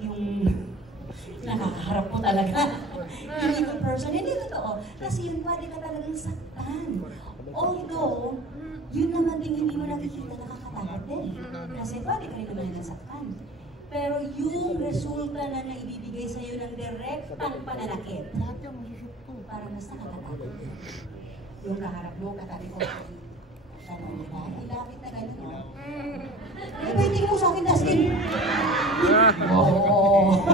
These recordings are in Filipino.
yung nakakaharap mo talaga. Yung evil person, hindi totoo. Kasi yun, pwede ka talagang saktan. Although, yun naman din hindi mo nakikita, nakakatakot din. Kasi pwede ka rin naman nasaktan. Pero yung resulta na naibibigay sa'yo ng direktang pananakit, para mas nakakatakot. Yung kaharap mo, katabi ko, gano'n na, ilapit na gano'n. Eh, pwede mo sa akin, Dustin. Oo.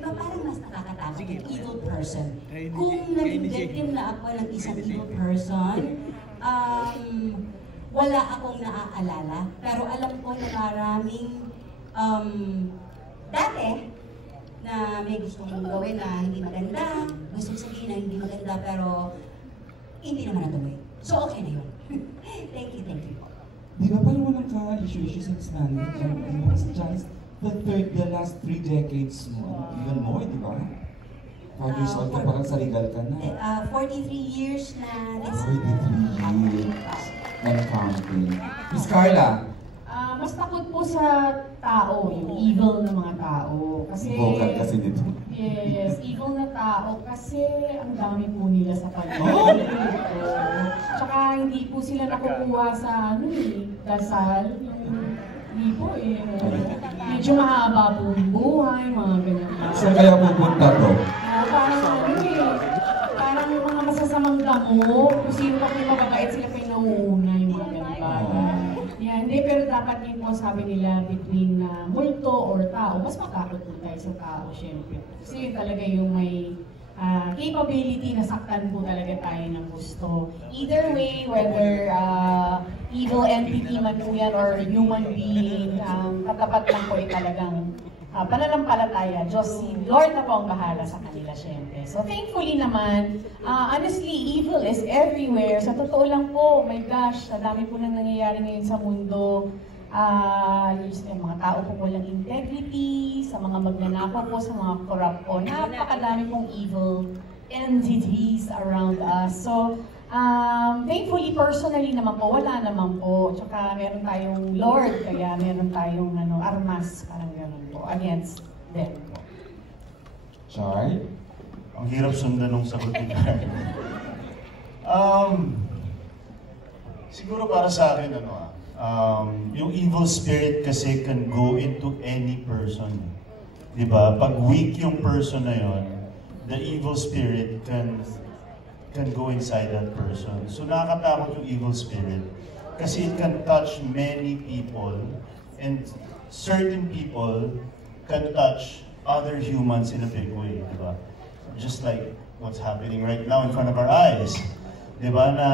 Parang mas nakakatakot yung evil person. Kung naging victim na ako ng isang evil person, wala akong naaalala. Pero alam ko na maraming dati na may gusto kong gawin na hindi maganda, gusto sabihin na hindi maganda, pero hindi naman natuloy. So okay na yun. Thank you, thank you. Di ba parang walang ka-issue sa Spanish? Just the last 3 decades mo, even more, di ba? 5 years old ka, parang sa legal ka na. 43 years na. 43 years. Non-counting. Miss Carla? Mas takot po sa tao, yung evil na mga tao. Kasi, vocal kasi dito. Yes, evil na tao kasi ang dami po nila sa paligid. Tsaka hindi po sila nakukuha sa dasal. Hindi po medyo mahaba po yung buhay, mga ganyan. Saan kaya pupunta to? Parang yung mga masasamang damo, kung sino pa yung mababait, sila pa yung nauuna, yung mga ganyan bagay. Hindi, pero dapat yung po sabi nila between multo or tao, mas makakot po tayo sa tao, syempre. Kasi yun talaga yung may capability na saktan po talaga tayo ng gusto. Either way, whether evil entity man po yan or human being, katapat lang po talagang pananampalataya. Diyos, si Lord na po ang bahala sa kanila, syempre. So thankfully naman, honestly, evil is everywhere. Sa totoo lang po, my gosh, sa dami po nang nangyayari ngayon sa mundo. Yung mga tao po walang integrity, sa mga magnanakaw po, sa mga corrupt po. Napakadami pong evil entities around us. So, thankfully, personally naman po, wala naman po. Tsaka meron tayong Lord, kaya meron tayong armas, parang gano'n po, against them po. Char? Ang hirap sundan ng sagot ni Carla. Siguro para sa akin, yung evil spirit kasi can go into any person. Diba? Pag weak yung person na yon, the evil spirit can go inside that person. So nakakatakot yung evil spirit kasi it can touch many people and certain people can touch other humans in a big way, diba? Just like what's happening right now in front of our eyes. Diba na,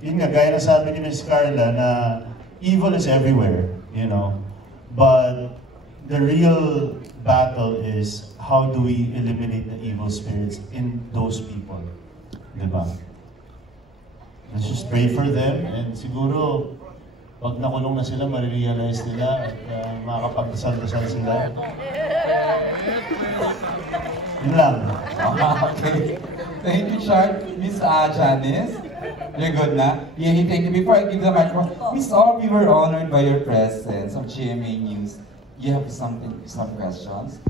yun nga, gaya na sabi ni Miss Carla na evil is everywhere, you know, but the real battle is how do we eliminate the evil spirits in those people. Diba? Let's just pray for them and siguro pag nakulong na sila, marirealize nila at makakapagdasal-dasal sila. Yun lang. Okay. Thank you, Char. Miss Janice, you're good na? Yeah, thank you. Before I give the microphone, Miss Orr, we were honored by your presence on GMA News. You have some questions?